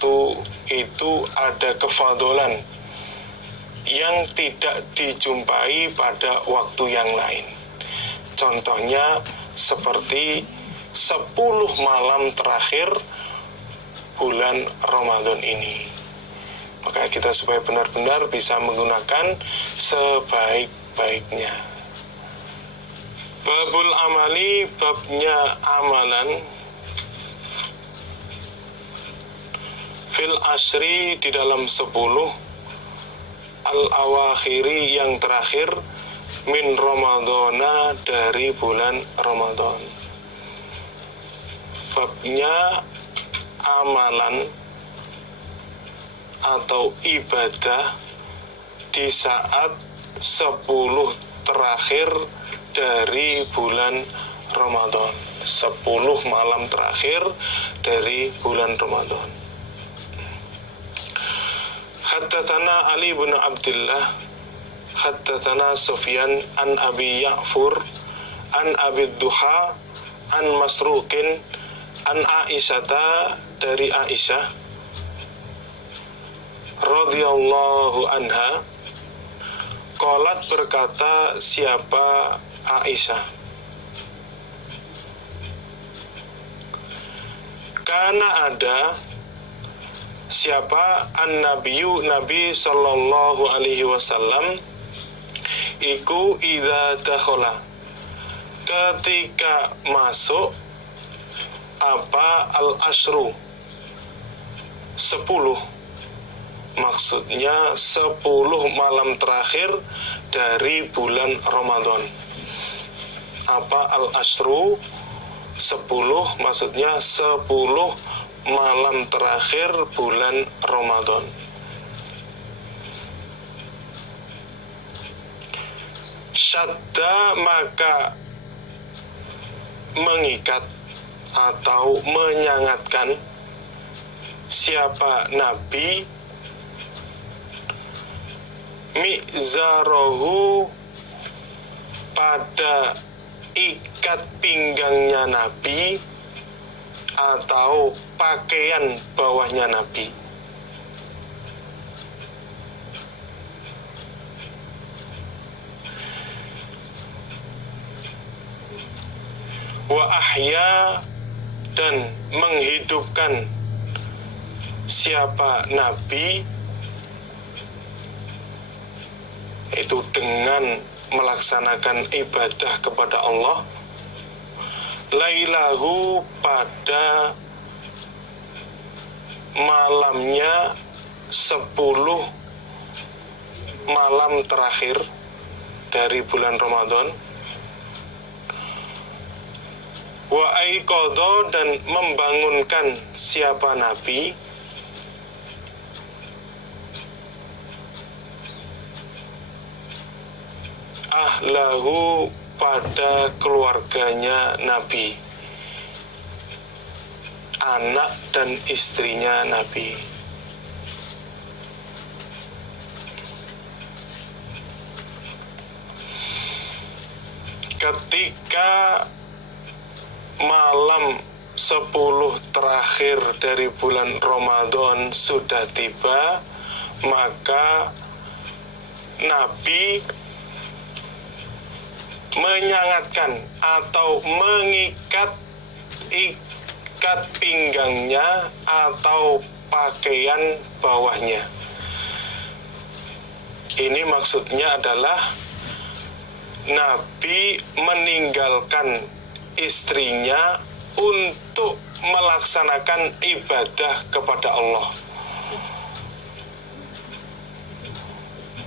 waktu itu ada kefadolan yang tidak dijumpai pada waktu yang lain. Contohnya seperti 10 malam terakhir bulan Ramadan ini. Maka kita supaya benar-benar bisa menggunakan sebaik-baiknya. Babul amali, babnya amalan. Fil ashri, di dalam 10 al-awakhiri, yang terakhir, min Ramadana, dari bulan Ramadan. Babnya amalan atau ibadah di saat 10 terakhir dari bulan Ramadan. 10 malam terakhir dari bulan Ramadan. Haddatsana Ali bin Abdullah, haddatsana Sufyan an Abi Ya'fur an Abi Duha an Masruqin an Aisyata, dari Aisyah radhiyallahu anha, qalat, berkata siapa Aisyah, karena ada siapa an-nabiyyu, Nabi sallallahu alaihi wasallam, iku idza dakhala, ketika masuk apa al-ashru, 10, maksudnya 10 malam terakhir dari bulan Ramadan. Apa al-ashru? 10, maksudnya 10 malam terakhir bulan Ramadan. Syadda, maka mengikat atau menyangatkan siapa Nabi mi'zarahu, pada ikat pinggangnya Nabi atau pakaian bawahnya Nabi. Wa ahya, dan menghidupkan siapa Nabi, itu dengan melaksanakan ibadah kepada Allah, lailahu, pada malamnya 10 malam terakhir dari bulan Ramadan. Wa aiqadha, dan membangunkan siapa Nabi ahlahu, pada keluarganya Nabi, anak dan istrinya Nabi. Ketika malam 10 terakhir dari bulan Ramadan sudah tiba, maka Nabi menyangatkan atau mengikat ikat pinggangnya atau pakaian bawahnya. Ini maksudnya adalah Nabi meninggalkan istrinya untuk melaksanakan ibadah kepada Allah.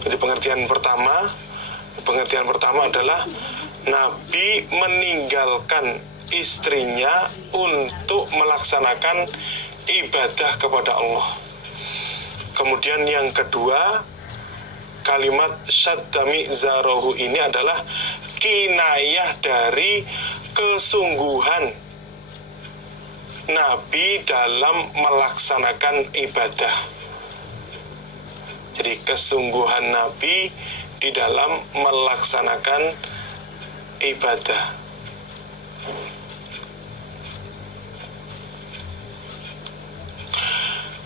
Jadi pengertian pertama adalah Nabi meninggalkan istrinya untuk melaksanakan ibadah kepada Allah. Kemudian yang kedua, kalimat syaddami zarahu ini adalah kinayah dari kesungguhan Nabi dalam melaksanakan ibadah. Jadi kesungguhan Nabi di dalam melaksanakan ibadah.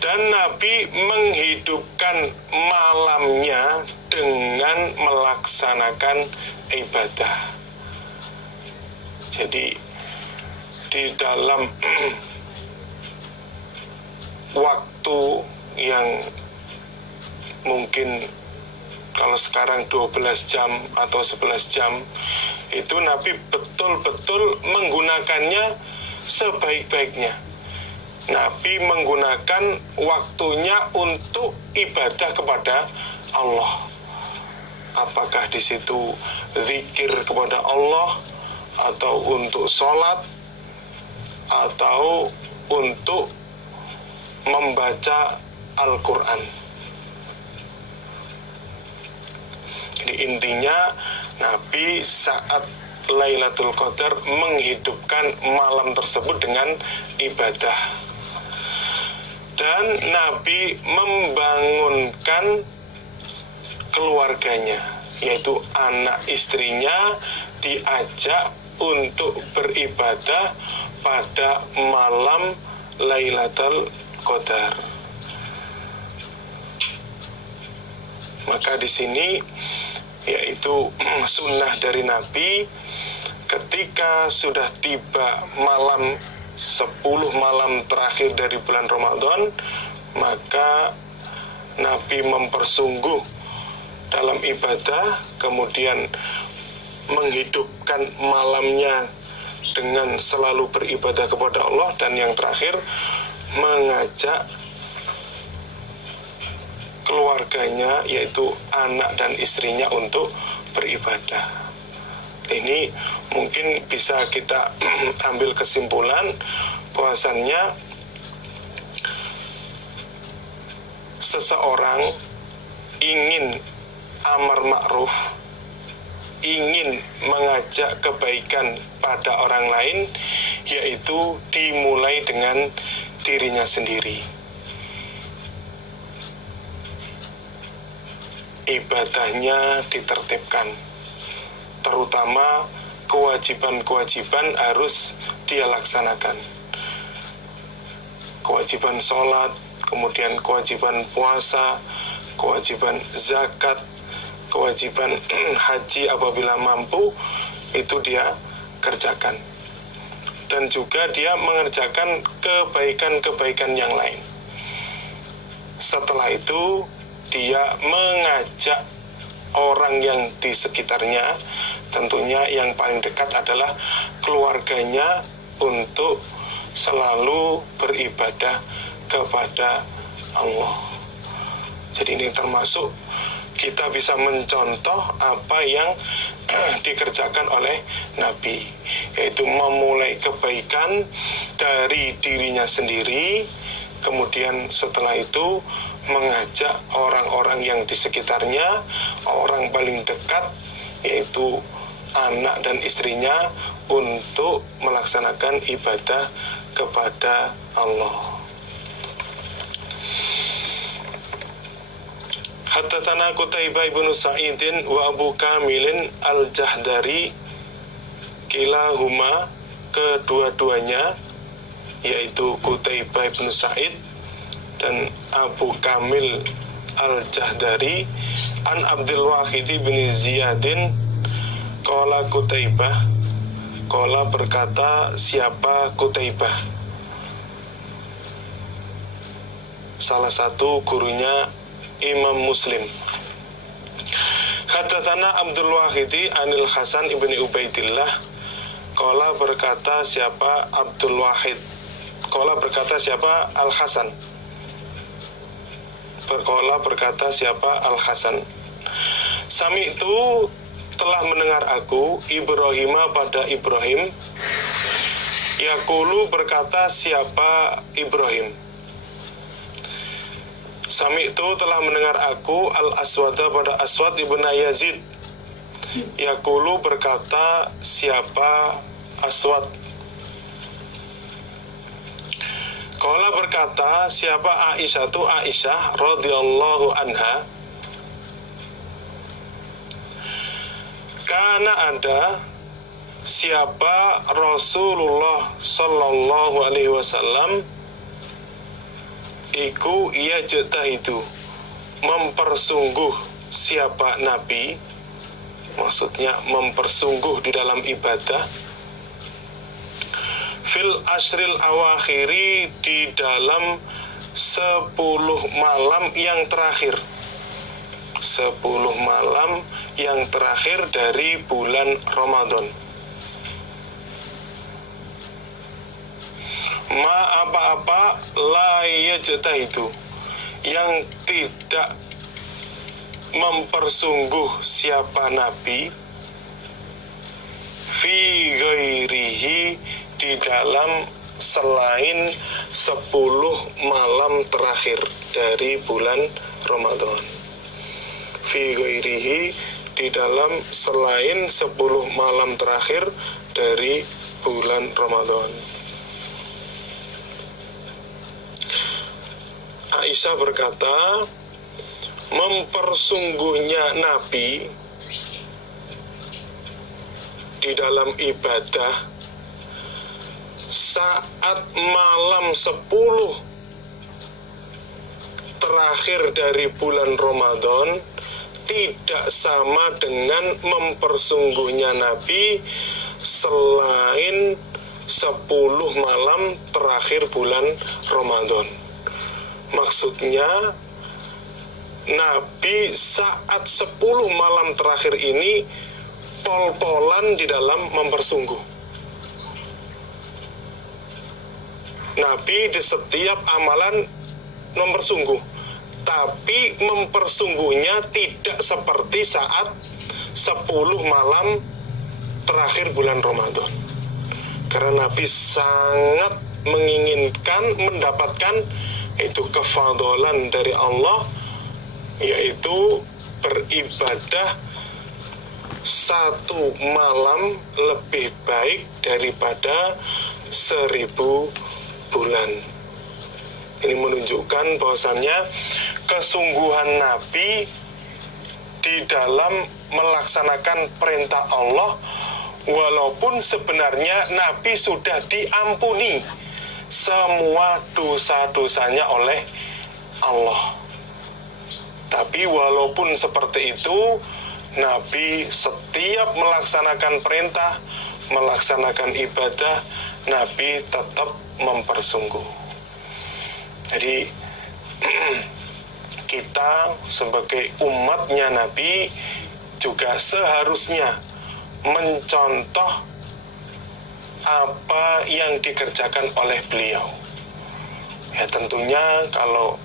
Dan Nabi menghidupkan malamnya dengan melaksanakan ibadah. Jadi di dalam waktu yang mungkin kalau sekarang 12 jam atau 11 jam, itu Nabi betul-betul menggunakannya sebaik-baiknya. Nabi menggunakan waktunya untuk ibadah kepada Allah. Apakah di situ zikir kepada Allah, atau untuk sholat, atau untuk membaca Al-Quran. Jadi intinya Nabi saat Lailatul Qadar menghidupkan malam tersebut dengan ibadah. Dan Nabi membangunkan keluarganya, yaitu anak istrinya, diajak untuk beribadah pada malam Lailatul Qadar. Maka di sini yaitu sunnah dari Nabi, ketika sudah tiba malam 10 malam terakhir dari bulan Ramadan, maka Nabi mempersungguh dalam ibadah, kemudian menghidupkan malamnya dengan selalu beribadah kepada Allah, dan yang terakhir mengajak keluarganya, yaitu anak dan istrinya, untuk beribadah. Ini mungkin bisa kita ambil kesimpulan bahwasannya seseorang ingin amar ma'ruf, ingin mengajak kebaikan pada orang lain, yaitu dimulai dengan dirinya sendiri. Ibadahnya ditertibkan, terutama kewajiban-kewajiban harus dia laksanakan. Kewajiban sholat, kemudian kewajiban puasa, kewajiban zakat, kewajiban haji apabila mampu, itu dia kerjakan. Dan juga dia mengerjakan kebaikan-kebaikan yang lain. Setelah itu dia mengajak orang yang di sekitarnya, tentunya yang paling dekat adalah keluarganya, untuk selalu beribadah kepada Allah. Jadi ini termasuk kita bisa mencontoh apa yang dikerjakan oleh Nabi, yaitu memulai kebaikan dari dirinya sendiri, kemudian setelah itu mengajak orang-orang yang di sekitarnya, orang paling dekat, yaitu anak dan istrinya, untuk melaksanakan ibadah kepada Allah. Haddatsana Qutaibah ibnu Sa'idin wa Abu Kamilin al-Jahdari, kilahuma, kedua-duanya, yaitu Qutaibah ibnu Sa'id dan Abu Kamil al-Jahdari, an Abdul Wahid bin Ziyadin, qala Qutaibah, qala berkata siapa Qutaibah, salah satu gurunya Imam Muslim. Haddatsana Abdul Wahidi anil Hasan ibni Ubaidillah, qala berkata siapa Abdul Wahid, qala berkata siapa Al Hasan, berqala berkata siapa Al Hasan, sami itu telah mendengar aku Ibrahima pada Ibrahim, yaqulu berkata siapa Ibrahim, sami itu telah mendengar aku Al-Aswada pada Aswad ibn Yazid, yaqulu berkata siapa Aswad, qala berkata siapa Aisyah itu Aisyah radhiyallahu anha, karena ada siapa Rasulullah sallallahu alaihi wasallam iku ia itu mempersungguh siapa nabi, maksudnya mempersungguh di dalam ibadah, fil ashril awakhiri, di dalam 10 malam yang terakhir, 10 malam yang terakhir dari bulan Ramadan. Ma apa-apa la yajtahidu, yang tidak mempersungguh siapa nabi, fi ghairihi, di dalam selain 10 malam terakhir dari bulan Ramadan. Fi ghairihi, di dalam selain 10 malam terakhir dari bulan Ramadan. Aisyah berkata, mempersungguhnya Nabi di dalam ibadah saat malam 10 terakhir dari bulan Ramadan tidak sama dengan mempersungguhnya Nabi selain 10 malam terakhir bulan Ramadan. Maksudnya Nabi saat 10 malam terakhir ini pol-polan di dalam mempersungguh. Nabi di setiap amalan mempersungguh, tapi mempersungguhnya tidak seperti saat 10 malam terakhir bulan Ramadan. Karena Nabi sangat menginginkan mendapatkan itu kefadolan dari Allah, yaitu beribadah 1 malam lebih baik daripada 1000 bulan. Ini menunjukkan bahwasannya kesungguhan Nabi di dalam melaksanakan perintah Allah, walaupun sebenarnya Nabi sudah diampuni semua dosa-dosanya oleh Allah. Tapi walaupun seperti itu, Nabi setiap melaksanakan perintah, melaksanakan ibadah, Nabi tetap mempersungguh. Jadi kita sebagai umatnya Nabi juga seharusnya mencontoh apa yang dikerjakan oleh beliau. Ya tentunya kalau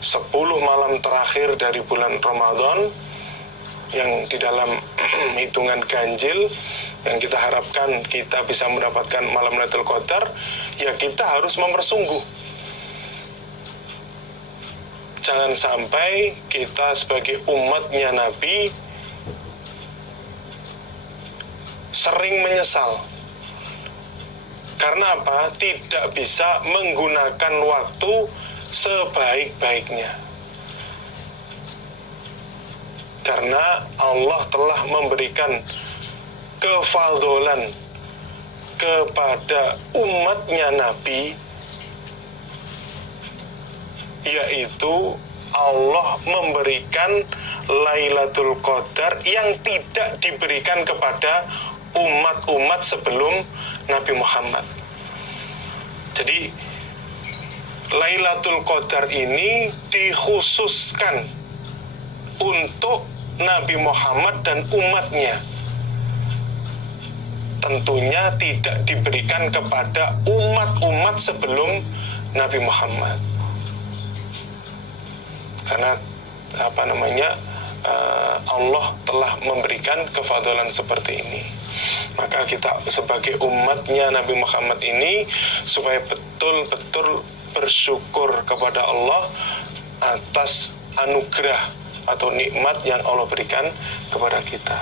10 malam terakhir dari bulan Ramadan yang di dalam hitungan ganjil, yang kita harapkan kita bisa mendapatkan malam Lailatul Qadar, ya kita harus mempersungguh. Jangan sampai kita sebagai umatnya Nabi sering menyesal. Karena apa? Tidak bisa menggunakan waktu sebaik-baiknya. Karena Allah telah memberikan kefadolan kepada umatnya Nabi, yaitu Allah memberikan Lailatul Qadar yang tidak diberikan kepada umat-umat sebelum Nabi Muhammad. Jadi Lailatul Qadar ini dikhususkan untuk Nabi Muhammad dan umatnya. Tentunya tidak diberikan kepada umat-umat sebelum Nabi Muhammad. Karena Allah telah memberikan kefadolan seperti ini. Maka kita sebagai umatnya Nabi Muhammad ini supaya betul-betul bersyukur kepada Allah atas anugerah atau nikmat yang Allah berikan kepada kita.